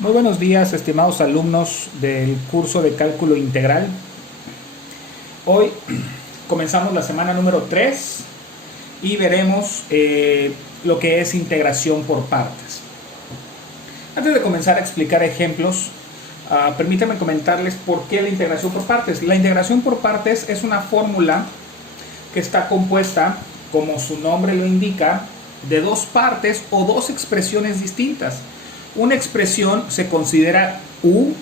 Muy buenos días, estimados alumnos del curso de cálculo integral. Hoy comenzamos la semana número 3 y veremos lo que es integración por partes. Antes de comenzar a explicar ejemplos, permítanme comentarles por qué la integración por partes. La integración por partes es una fórmula que está compuesta, como su nombre lo indica, de dos partes o dos expresiones distintas. Una expresión se considera u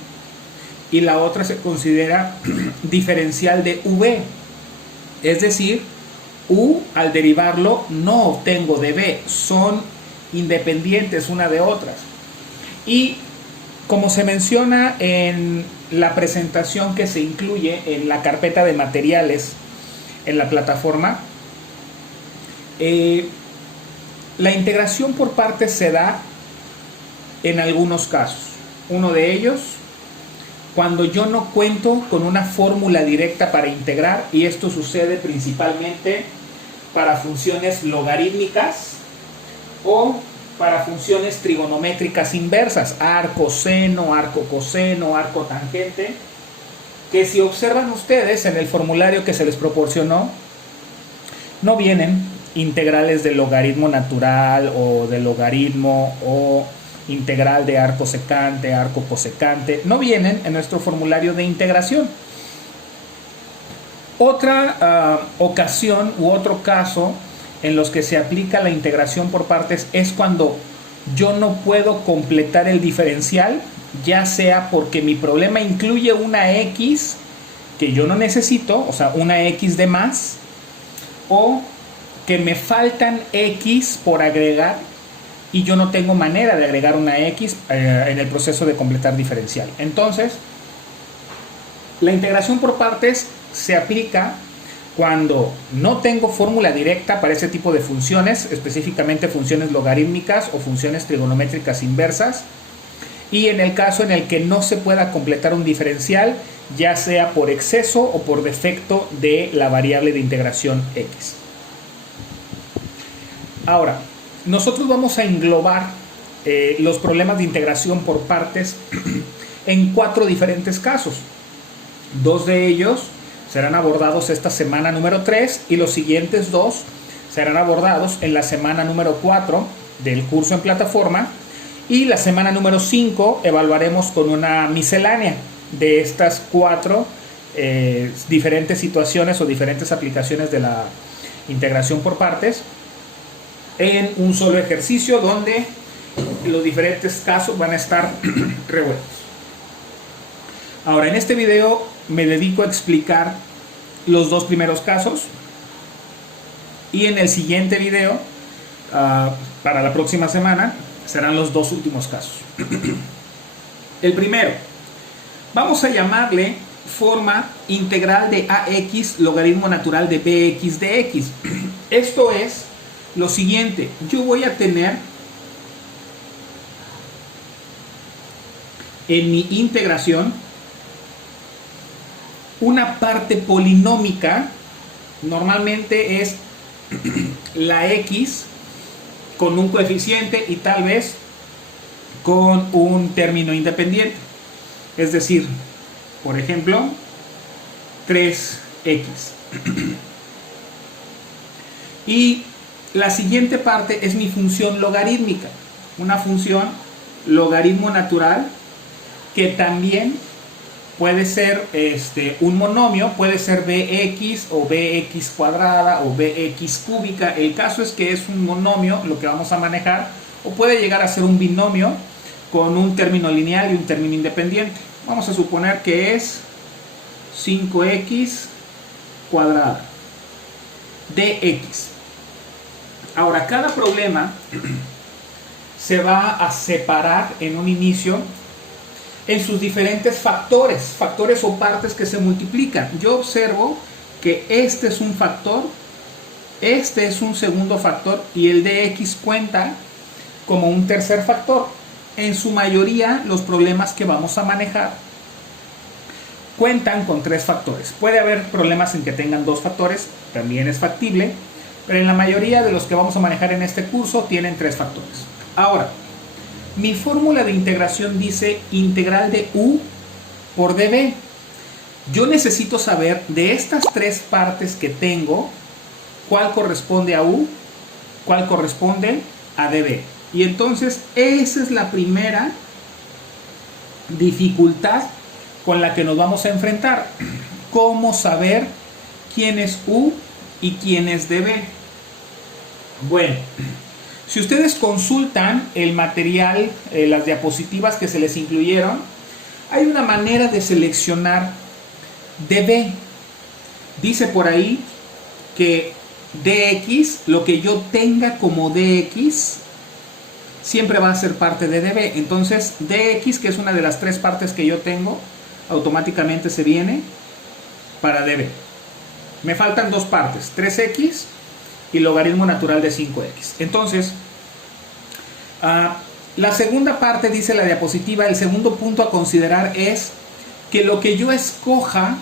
y la otra se considera diferencial de v. Es decir, u al derivarlo no obtengo de b, son independientes una de otras. Y como se menciona en la presentación que se incluye en la carpeta de materiales en la plataforma, la integración por partes se da en algunos casos. Uno de ellos, cuando yo no cuento con una fórmula directa para integrar, y esto sucede principalmente para funciones logarítmicas o para funciones trigonométricas inversas, arco seno, arco coseno, arco tangente, que si observan ustedes en el formulario que se les proporcionó, no vienen integrales de logaritmo natural o de logaritmo o integral de arco secante, arco cosecante, no vienen en nuestro formulario de integración. Otra ocasión u otro caso en los que se aplica la integración por partes es cuando yo no puedo completar el diferencial, ya sea porque mi problema incluye una x que yo no necesito, o sea, una x de más, o que me faltan x por agregar y yo no tengo manera de agregar una x en el proceso de completar diferencial. Entonces, la integración por partes se aplica cuando no tengo fórmula directa para ese tipo de funciones, específicamente funciones logarítmicas o funciones trigonométricas inversas, y en el caso en el que no se pueda completar un diferencial, ya sea por exceso o por defecto de la variable de integración x. Ahora, nosotros vamos a englobar los problemas de integración por partes en 4 diferentes casos. 2 de ellos serán abordados esta semana número 3 y los siguientes 2 serán abordados en la semana número 4 del curso en plataforma, y la semana número 5 evaluaremos con una miscelánea de estas 4 diferentes situaciones o diferentes aplicaciones de la integración por partes en un solo ejercicio donde los diferentes casos van a estar revueltos. Ahora, en este video me dedico a explicar los 2 primeros casos, y en el siguiente video, para la próxima semana, serán los 2 últimos casos. El primero, vamos a llamarle forma integral de ax logaritmo natural de bx de x. Esto es lo siguiente: yo voy a tener en mi integración una parte polinómica, normalmente es la x con un coeficiente y tal vez con un término independiente, es decir, por ejemplo, 3x. Y la siguiente parte es mi función logarítmica, una función logaritmo natural que también puede ser un monomio, puede ser bx o bx cuadrada o bx cúbica. El caso es que es un monomio lo que vamos a manejar, o puede llegar a ser un binomio con un término lineal y un término independiente. Vamos a suponer que es 5x cuadrada dx. Ahora, cada problema se va a separar en un inicio en sus diferentes factores o partes que se multiplican. Yo observo que este es un factor, este es un segundo factor y el de x cuenta como un tercer factor. En su mayoría, los problemas que vamos a manejar cuentan con 3 factores. Puede haber problemas en que tengan 2 factores, también es factible, pero en la mayoría de los que vamos a manejar en este curso tienen 3 factores. Ahora, Mi fórmula de integración dice integral de u por db. Yo necesito saber de estas tres partes que tengo, cuál corresponde a u, cuál corresponde a db. Y entonces esa es la primera dificultad con la que nos vamos a enfrentar. ¿Cómo saber quién es u y quién es db? Bueno, si ustedes consultan el material, las diapositivas que se les incluyeron, hay una manera de seleccionar db. Dice por ahí que dx, lo que yo tenga como dx, siempre va a ser parte de db. Entonces dx, que es una de las tres partes que yo tengo, automáticamente se viene para db. Me faltan dos partes, 3x y logaritmo natural de 5x. Entonces, la segunda parte, dice la diapositiva, el segundo punto a considerar es que lo que yo escoja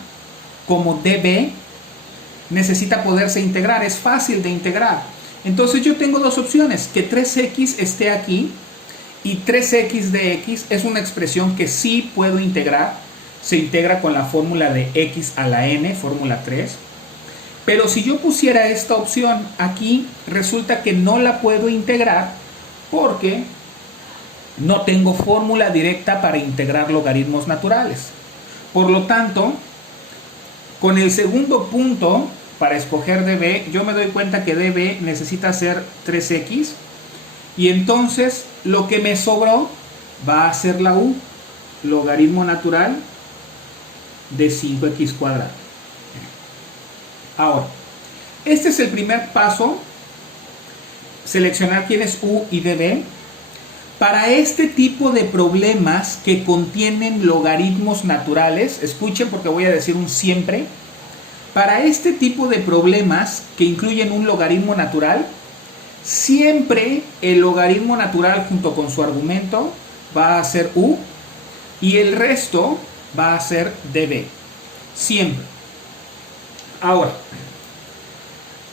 como db necesita poderse integrar, es fácil de integrar. Entonces yo tengo dos opciones, que 3x esté aquí y 3x de x es una expresión que sí puedo integrar, se integra con la fórmula de x a la n, fórmula 3. Pero si yo pusiera esta opción aquí, resulta que no la puedo integrar porque no tengo fórmula directa para integrar logaritmos naturales. Por lo tanto, con el segundo punto, para escoger db, yo me doy cuenta que db necesita ser 3x y entonces lo que me sobró va a ser la u, logaritmo natural de 5x cuadrado. Ahora, este es el primer paso, seleccionar quién es u y db. Para este tipo de problemas que contienen logaritmos naturales, escuchen porque voy a decir un siempre, para este tipo de problemas que incluyen un logaritmo natural, siempre el logaritmo natural junto con su argumento va a ser u y el resto va a ser db, siempre. Ahora,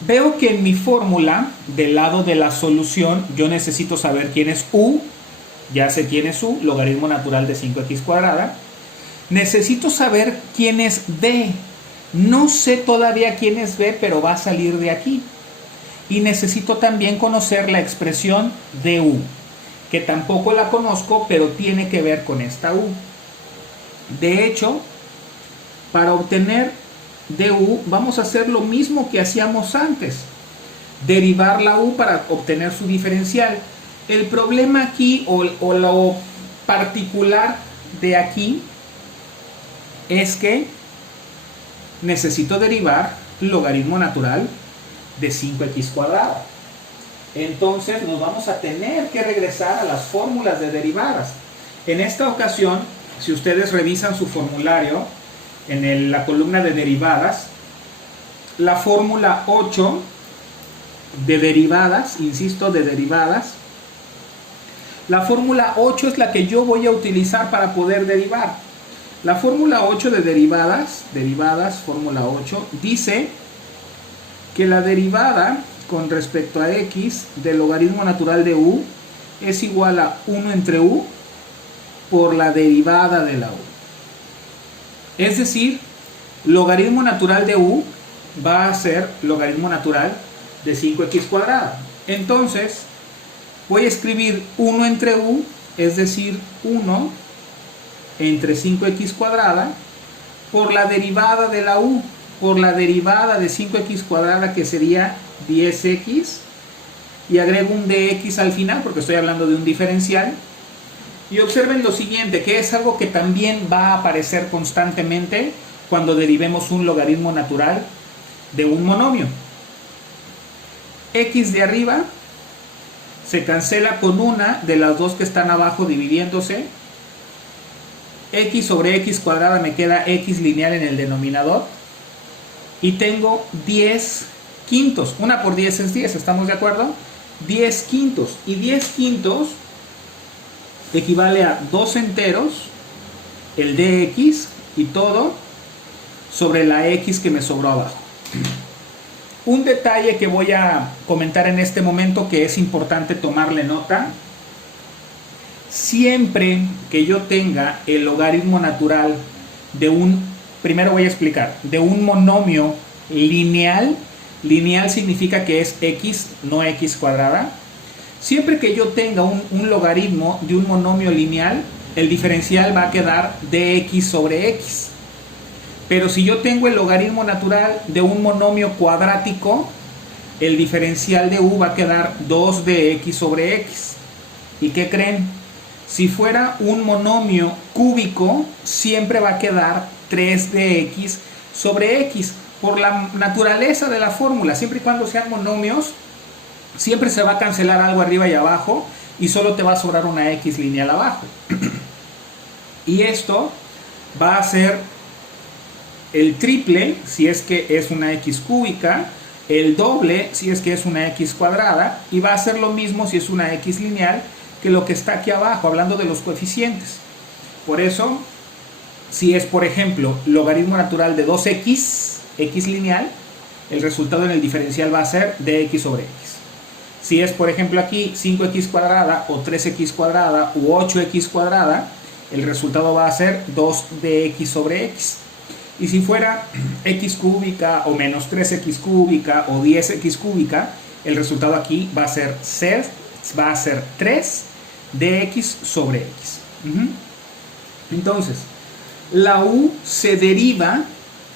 veo que en mi fórmula, del lado de la solución, yo necesito saber quién es u, ya sé quién es u, logaritmo natural de 5x cuadrada. Necesito saber quién es b, no sé todavía quién es b, pero va a salir de aquí. Y necesito también conocer la expresión du, que tampoco la conozco, pero tiene que ver con esta u. De hecho, para obtener du vamos a hacer lo mismo que hacíamos antes, derivar la u para obtener su diferencial. El problema aquí o lo particular de aquí es que necesito derivar logaritmo natural de 5x cuadrado. Entonces nos vamos a tener que regresar a las fórmulas de derivadas. En esta ocasión, si ustedes revisan su formulario, en la columna de derivadas, la fórmula 8 de derivadas, insisto, de derivadas, la fórmula 8 es la que yo voy a utilizar para poder derivar. La fórmula 8 de derivadas, fórmula 8, dice que la derivada con respecto a x del logaritmo natural de u es igual a 1 entre u por la derivada de la u. Es decir, logaritmo natural de u va a ser logaritmo natural de 5x cuadrado. Entonces, voy a escribir 1 entre u, es decir, 1 entre 5x cuadrada, por la derivada de la u, por la derivada de 5x cuadrada, que sería 10x, y agrego un dx al final, porque estoy hablando de un diferencial. Y observen lo siguiente, que es algo que también va a aparecer constantemente cuando derivemos un logaritmo natural de un monomio. X de arriba se cancela con una de las dos que están abajo dividiéndose. X sobre x cuadrada me queda x lineal en el denominador. Y tengo 10 quintos. 1 por 10 es 10, ¿estamos de acuerdo? 10 quintos. Y 10 quintos equivale a 2 enteros, el dx y todo sobre la x que me sobró abajo. Un detalle que voy a comentar en este momento, que es importante tomarle nota: Siempre que yo tenga el logaritmo natural de primero voy a explicar, de un monomio lineal, lineal significa que es x, no x cuadrada. Siempre que yo tenga un logaritmo de un monomio lineal, el diferencial va a quedar dx sobre x. Pero si yo tengo el logaritmo natural de un monomio cuadrático, el diferencial de u va a quedar 2 de x sobre x. ¿Y qué creen? Si fuera un monomio cúbico, siempre va a quedar 3 de x sobre x. Por la naturaleza de la fórmula, siempre y cuando sean monomios, siempre se va a cancelar algo arriba y abajo y solo te va a sobrar una x lineal abajo. Y esto va a ser el triple si es que es una x cúbica, el doble si es que es una x cuadrada, y va a ser lo mismo si es una x lineal que lo que está aquí abajo, hablando de los coeficientes. Por eso, si es, por ejemplo, logaritmo natural de 2x, x lineal, el resultado en el diferencial va a ser dx sobre x. Si es, por ejemplo, aquí 5x cuadrada o 3x cuadrada u 8x cuadrada, el resultado va a ser 2dx sobre x. Y si fuera x cúbica o menos 3x cúbica o 10x cúbica, el resultado aquí va a ser 3 dx sobre x. Entonces, la u se deriva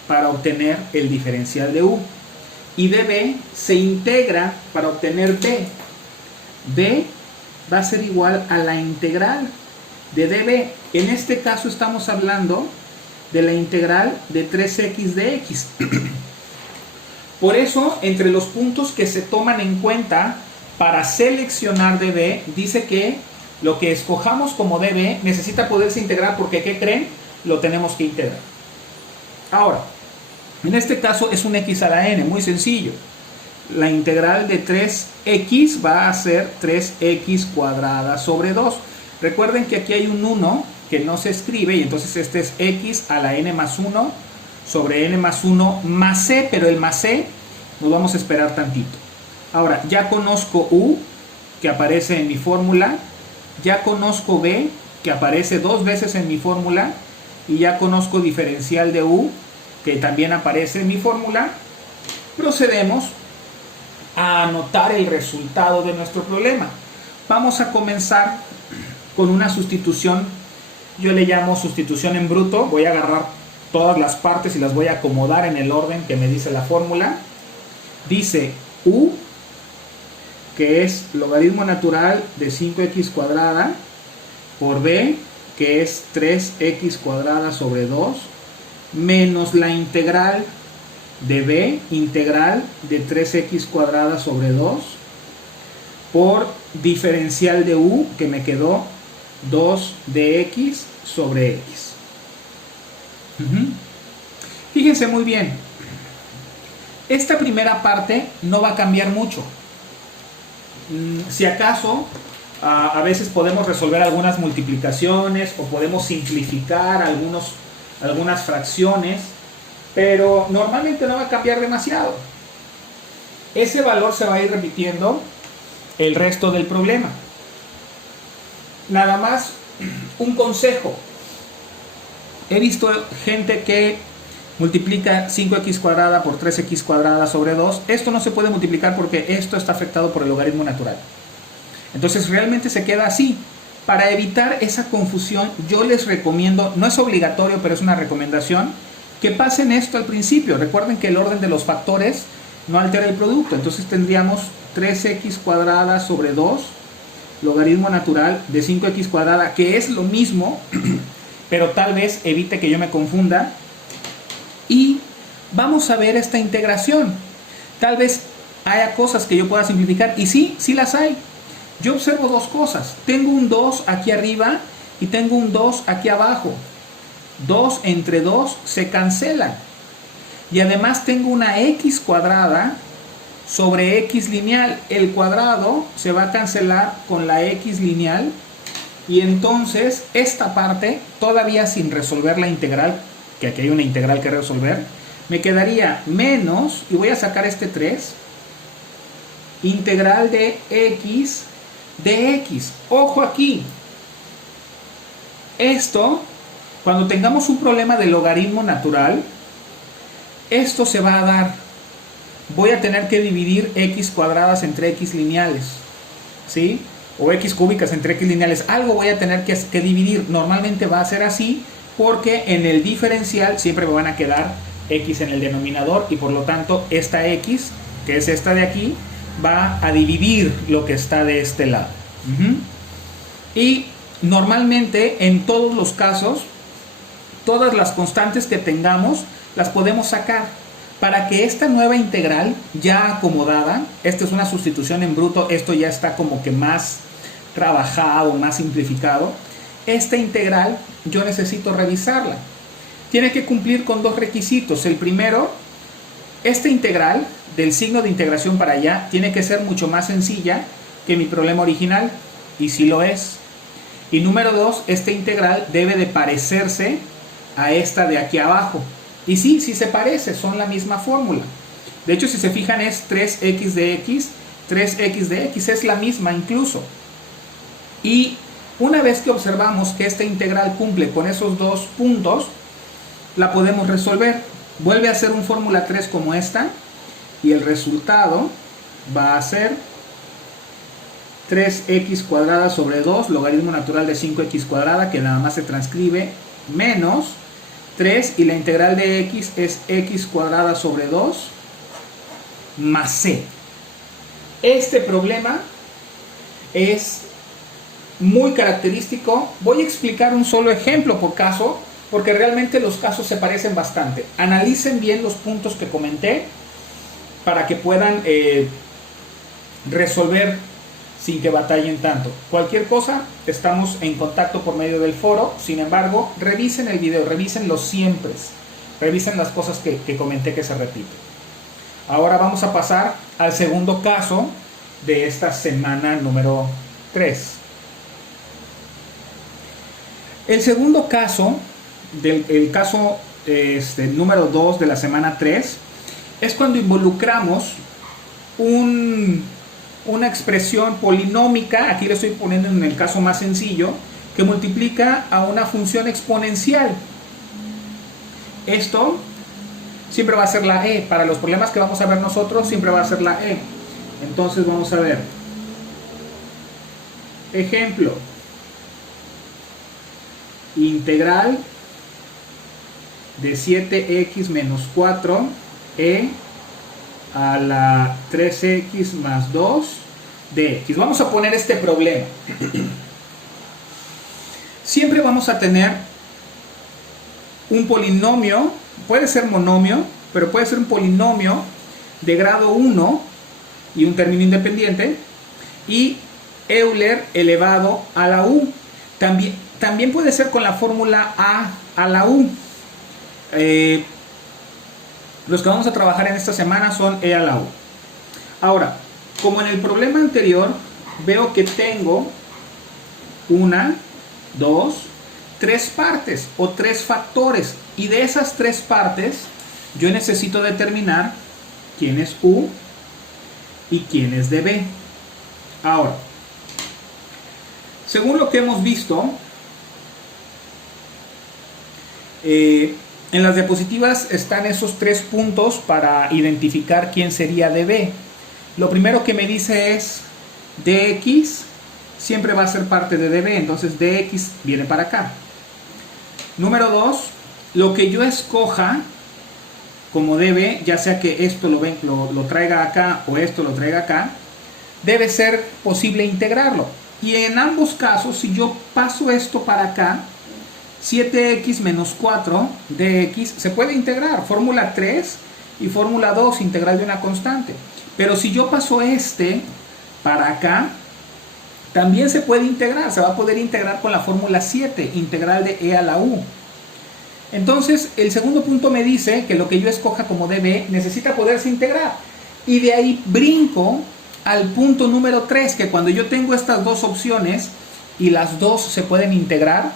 para obtener el diferencial de u. Y db se integra para obtener b. b va a ser igual a la integral de db. En este caso estamos hablando de la integral de 3x de x. Por eso, entre los puntos que se toman en cuenta para seleccionar db, dice que lo que escojamos como db necesita poderse integrar porque, ¿qué creen? Lo tenemos que integrar. Ahora, en este caso es un x a la n, muy sencillo. La integral de 3x va a ser 3x cuadrada sobre 2. Recuerden que aquí hay un 1 que no se escribe y entonces este es x a la n más 1 sobre n más 1 más c, pero el más c nos vamos a esperar tantito. Ahora, ya conozco u, que aparece en mi fórmula, ya conozco b, que aparece 2 veces en mi fórmula, y ya conozco diferencial de u, que también aparece en mi fórmula. Procedemos a anotar el resultado de nuestro problema. Vamos a comenzar con una sustitución, yo le llamo sustitución en bruto. Voy a agarrar todas las partes y las voy a acomodar en el orden que me dice la fórmula. Dice u, que es logaritmo natural de 5x cuadrada, por b, que es 3x cuadrada sobre 2, menos la integral de b, integral de 3x cuadrada sobre 2, por diferencial de u, que me quedó 2 de x sobre x. Fíjense muy bien, esta primera parte no va a cambiar mucho. Si acaso, a veces podemos resolver algunas multiplicaciones o podemos simplificar algunas fracciones, pero normalmente no va a cambiar demasiado. Ese valor se va a ir repitiendo el resto del problema. Nada más un consejo. He visto gente que multiplica 5x cuadrada por 3x cuadrada sobre 2. Esto no se puede multiplicar porque esto está afectado por el logaritmo natural. Entonces realmente se queda así. Para evitar esa confusión, yo les recomiendo, no es obligatorio, pero es una recomendación, que pasen esto al principio. Recuerden que el orden de los factores no altera el producto. Entonces tendríamos 3x cuadrada sobre 2, logaritmo natural de 5x cuadrada, que es lo mismo, pero tal vez evite que yo me confunda. Y vamos a ver esta integración. Tal vez haya cosas que yo pueda simplificar, y sí las hay. Yo observo dos cosas. Tengo un 2 aquí arriba y tengo un 2 aquí abajo. 2 entre 2 se cancelan. Y además tengo una x cuadrada sobre x lineal. El cuadrado se va a cancelar con la x lineal. Y entonces esta parte, todavía sin resolver la integral, que aquí hay una integral que resolver, me quedaría menos, y voy a sacar este 3, integral de x de x. Ojo aquí, Esto, cuando tengamos un problema de logaritmo natural, esto se va a dar. Voy a tener que dividir x cuadradas entre x lineales, ¿sí? O x cúbicas entre x lineales. Algo voy a tener que dividir. Normalmente va a ser así porque en el diferencial siempre me van a quedar x en el denominador y por lo tanto esta x, que es esta de aquí, va a dividir lo que está de este lado. Y normalmente en todos los casos, todas las constantes que tengamos las podemos sacar para que esta nueva integral ya acomodada, esta es una sustitución en bruto, esto ya está como que más trabajado, más simplificado. Esta integral yo necesito revisarla. Tiene que cumplir con dos requisitos. El primero, esta integral del signo de integración para allá tiene que ser mucho más sencilla que mi problema original, y sí lo es. Y número dos, esta integral debe de parecerse a esta de aquí abajo. Y sí, sí se parece, son la misma fórmula. De hecho, si se fijan es 3x de x, 3x de x, es la misma incluso. Y una vez que observamos que esta integral cumple con esos dos puntos, la podemos resolver. Vuelve a ser un fórmula 3 como esta y el resultado va a ser 3x cuadrada sobre 2, logaritmo natural de 5x cuadrada, que nada más se transcribe, menos 3 y la integral de x es x cuadrada sobre 2 más c. Este problema es muy característico. Voy a explicar un solo ejemplo por caso, porque realmente los casos se parecen bastante. Analicen bien los puntos que comenté para que puedan resolver sin que batallen tanto. Cualquier cosa, estamos en contacto por medio del foro. Sin embargo, revisen el video, revisen los siempre, revisen las cosas que comenté que se repiten. Ahora vamos a pasar al segundo caso de esta semana número 3. El segundo caso, el caso número 2 de la semana 3, es cuando involucramos una expresión polinómica, aquí le estoy poniendo en el caso más sencillo, que multiplica a una función exponencial. Esto siempre va a ser la e. Para los problemas que vamos a ver nosotros, siempre va a ser la e. Entonces vamos a ver. Ejemplo. Integral de 7x menos 4 e a la 3x más 2 de x. Vamos a poner este problema. Siempre vamos a tener un polinomio, puede ser monomio, pero puede ser un polinomio de grado 1 y un término independiente, y Euler elevado a la u. También puede ser con la fórmula a la u. Los que vamos a trabajar en esta semana son e a la u. Ahora, como en el problema anterior, veo que tengo 1, 2, 3 partes o 3 factores. Y de esas 3 partes, yo necesito determinar quién es u y quién es db. Ahora, según lo que hemos visto, en las diapositivas están esos 3 puntos para identificar quién sería db. Lo primero que me dice es dx siempre va a ser parte de db, entonces dx viene para acá. Número 2, lo que yo escoja como db, ya sea que esto lo traiga acá o esto lo traiga acá, debe ser posible integrarlo. Y en ambos casos, si yo paso esto para acá, 7x menos 4 dx se puede integrar, fórmula 3 y fórmula 2, integral de una constante. Pero si yo paso este para acá, también se puede integrar, se va a poder integrar con la fórmula 7, integral de e a la u. Entonces, el segundo punto me dice que lo que yo escoja como db necesita poderse integrar. Y de ahí brinco al punto número 3, que cuando yo tengo estas dos opciones y las dos se pueden integrar,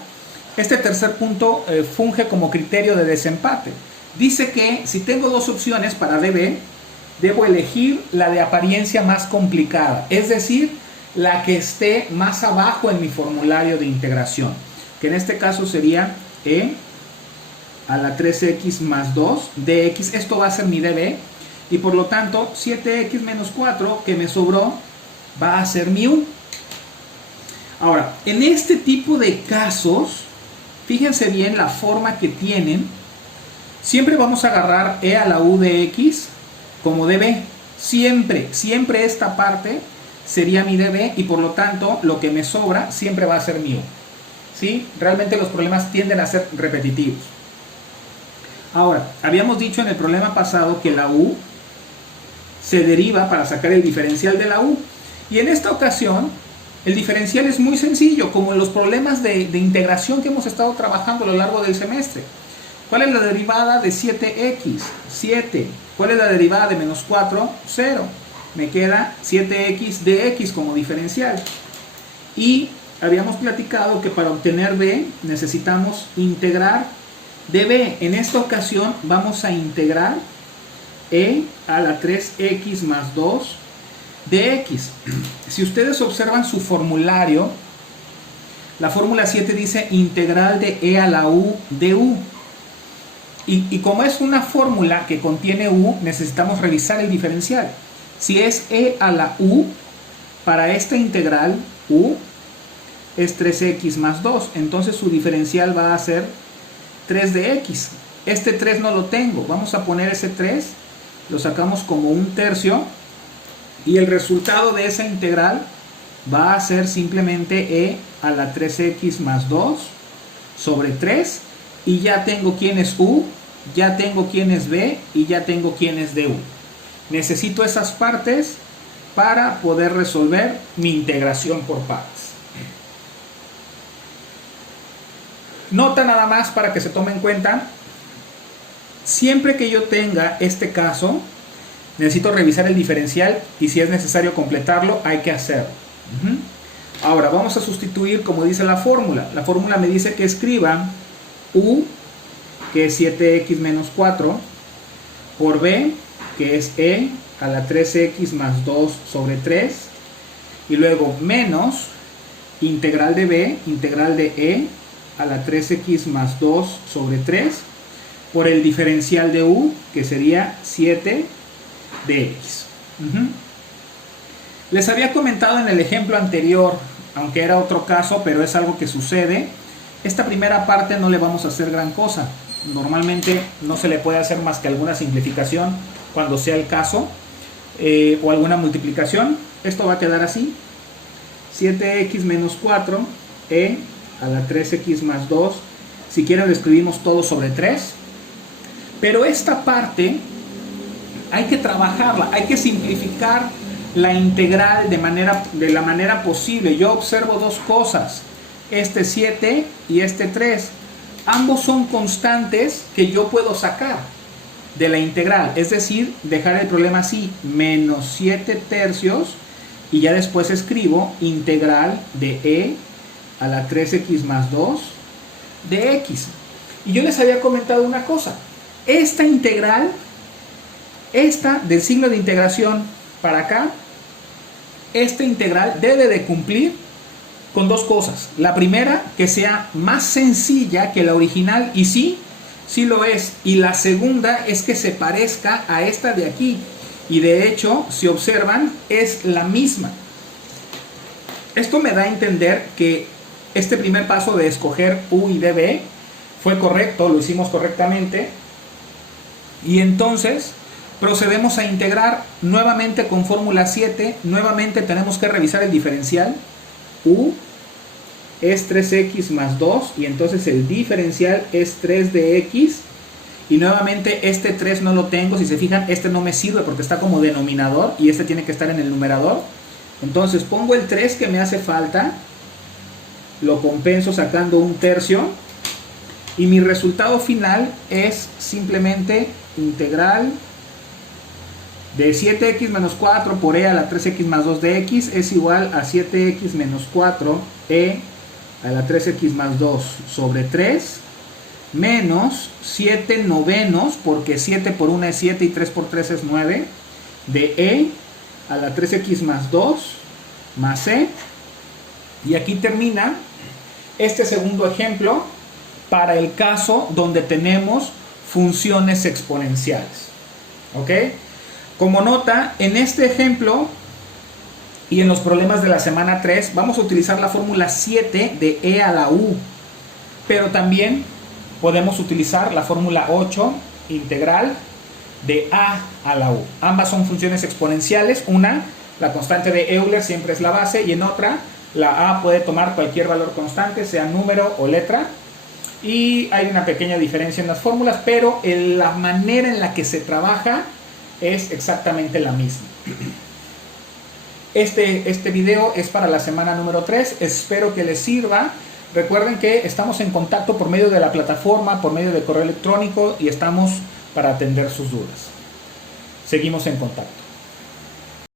este tercer punto funge como criterio de desempate. Dice que si tengo dos opciones para db, debo elegir la de apariencia más complicada, es decir, la que esté más abajo en mi formulario de integración. que en este caso sería e a la 3x más 2 dx. Esto va a ser mi db, y por lo tanto 7x menos 4 que me sobró va a ser mi u. Ahora, en este tipo de casos, fíjense bien la forma que tienen. Siempre vamos a agarrar e a la u de x como db. Siempre esta parte sería mi db, y por lo tanto lo que me sobra siempre va a ser mi u. ¿Sí? Realmente los problemas tienden a ser repetitivos. Ahora, habíamos dicho en el problema pasado que la u se deriva para sacar el diferencial de la u. Y en esta ocasión, el diferencial es muy sencillo, como en los problemas de integración que hemos estado trabajando a lo largo del semestre. ¿Cuál es la derivada de 7x? 7. ¿Cuál es la derivada de menos 4? 0. Me queda 7x de x como diferencial. Y habíamos platicado que para obtener b necesitamos integrar db. En esta ocasión vamos a integrar e a la 3x más 2 de x. Si ustedes observan su formulario, la fórmula 7 dice integral de e a la u de u. Y como es una fórmula que contiene u, necesitamos revisar el diferencial. Si es e a la u, para esta integral u es 3x más 2. Entonces su diferencial va a ser 3 de x. Este 3 no lo tengo. Vamos a poner ese 3, lo sacamos como un tercio, y el resultado de esa integral va a ser simplemente e a la 3x más 2 sobre 3, y ya tengo quién es u, ya tengo quién es b, y ya tengo quién es du. Necesito esas partes para poder resolver mi integración por partes. Nota nada más para que se tome en cuenta: siempre que yo tenga este caso, necesito revisar el diferencial, y si es necesario completarlo, hay que hacerlo. Ahora vamos a sustituir como dice la fórmula. La fórmula me dice que escriba u, que es 7x menos 4, por b, que es e a la 3x más 2 sobre 3, y luego menos integral de b, integral de e a la 3x más 2 sobre 3, por el diferencial de u, que sería 7 de x. Les había comentado en el ejemplo anterior, aunque era otro caso, pero es algo que sucede. Esta primera parte no le vamos a hacer gran cosa. Normalmente no se le puede hacer más que alguna simplificación cuando sea el caso, o alguna multiplicación. Esto va a quedar así: 7x menos 4 e a la 3x más 2. Si quieren lo escribimos todo sobre 3. Pero esta parte hay que trabajarla, hay que simplificar la integral de la manera posible. Yo observo dos cosas: este 7 y este 3. Ambos son constantes que yo puedo sacar de la integral, es decir, dejar el problema así: menos 7 tercios, y ya después escribo integral de e a la 3x más 2 de x. Y yo les había comentado una cosa: esta integral, esta del signo de integración para acá, esta integral debe de cumplir con dos cosas. La primera, que sea más sencilla que la original, y sí lo es. Y la segunda es que se parezca a esta de aquí, y de hecho, si observan, es la misma. Esto me da a entender que este primer paso de escoger u y db fue correcto, lo hicimos correctamente, y entonces procedemos a integrar nuevamente con fórmula 7. Nuevamente tenemos que revisar el diferencial. U es 3x más 2, y entonces el diferencial es 3 de x. Y nuevamente este 3 no lo tengo. Si se fijan, este no me sirve porque está como denominador, y este tiene que estar en el numerador. Entonces pongo el 3 que me hace falta, lo compenso sacando un tercio, y mi resultado final es simplemente integral de 7x menos 4 por e a la 3x más 2 de x es igual a 7x menos 4 e a la 3x más 2 sobre 3, menos 7 novenos, porque 7 por 1 es 7 y 3 por 3 es 9, de e a la 3x más 2 más e. Y aquí termina. este segundo ejemplo para el caso donde tenemos funciones exponenciales. ¿Ok? Como nota, en este ejemplo y en los problemas de la semana 3 vamos a utilizar la fórmula 7 de e a la u, pero también podemos utilizar la fórmula 8 integral de a la u. Ambas son funciones exponenciales. Una, la constante de Euler siempre es la base, y en otra, la a puede tomar cualquier valor constante, sea número o letra. Y hay una pequeña diferencia en las fórmulas, pero la manera en la que se trabaja es exactamente la misma. Este video es para la semana número 3. Espero que les sirva. Recuerden que estamos en contacto por medio de la plataforma, por medio de correo electrónico, y estamos para atender sus dudas. Seguimos en contacto.